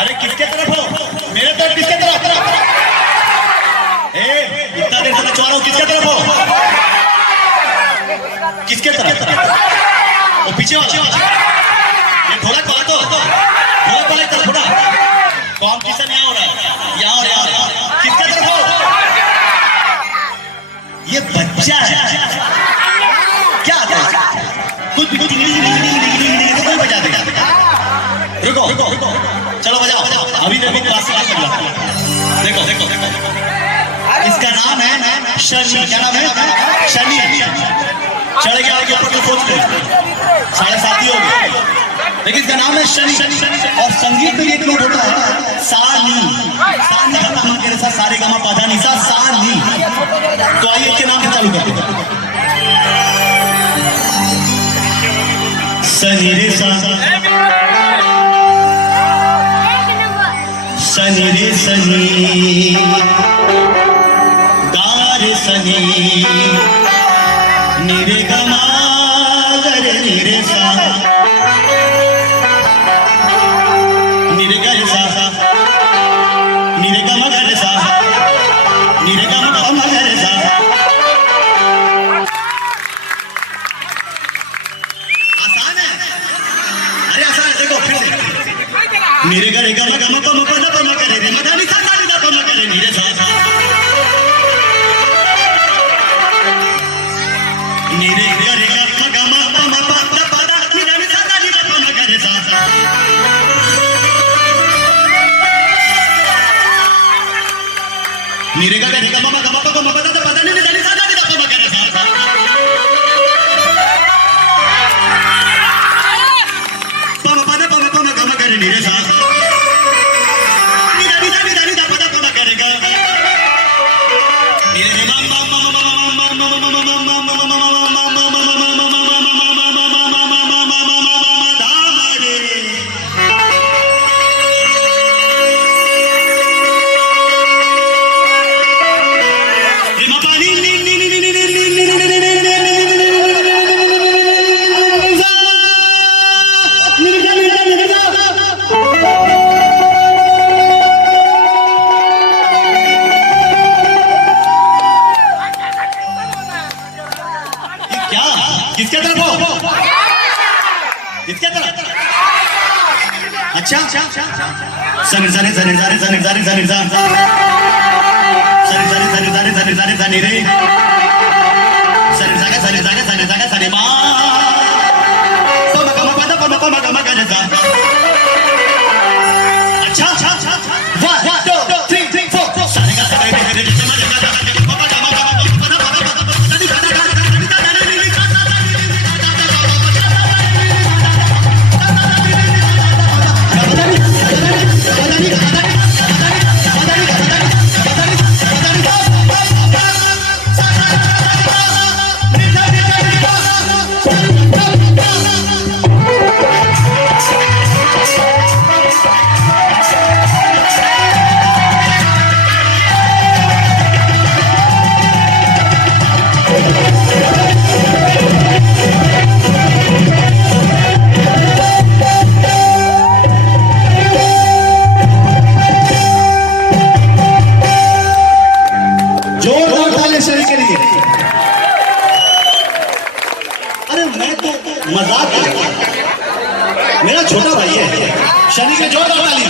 अरे किसके तरफ हो? मेरे तरफ किसके तरफ? इतना देर से मैं रहा हूँ, किसके तरफ हो? किसके तरफ? वो पीछे वाला ये थोड़ा कोला तो थोड़ा कोला इतना थोड़ा कॉम्पिटिशन यहाँ हो रहा है, यहाँ और यहाँ। किसके तरफ हो? ये बच्चा है क्या आता है? कुछ भी कुछ कोई बजा देगा। रुको रुको रुको, चलो बजाओ। अभी देखो क्लासिकल बजा। देखो देखो देखो, इसका नाम है शनि। क्या नाम है? शनि। चढ़ गया आगे ऊपर तो सोच ले 7:30 हो गए, लेकिन इसका नाम है शनि। और संगीत में एक नोट होता है सा नी। सा नी का नाम के साथ सारे गामा पाधा नी सा सा नी। तो आइए इसके नाम से चालू करते हैं। शनि रे सा, शनि रे शनि, गा रे शनि, नि रे ग मा ग रे नि रे सा, नि रे ग रे सा, नि रे ग म ग रे सा, नि रे ग म ग रे सा। आसान है, अरे आसान है। देखो फिर से नि रे ग रे ग म ग म प म प द प म ग रे रे म ध नि सा सा नि द प म ग रे नि रे सा सा। नि रे ग रे ग म ग म प म प द प द नि ध नि सा सा नि द प म ग रे सा सा। नि रे ग रे ग म ग म प म प द प द नि ध नि सा सा नि द प म ग रे सा सा। प म प द प म प म ग म ग रे नि रे सा सा। नि ध नि सा नि ध नि द प द प म ग रे ग। नि रे म म म म म म म म किसके तरफ हो? किसके तरफ? अच्छा सनी सनी सनी सनी सनी सनी सनी सनी सनी सनी सनी सनी सनी सनी रे सनी सगा सनी सगा सनी सगा सनी मा पम गम पद पम पम गम गरे सा। अच्छा 1 2 3 4 सारे गा रे रे रे रे मजाक। मेरा छोटा भाई है शनि के जोरदार ताली।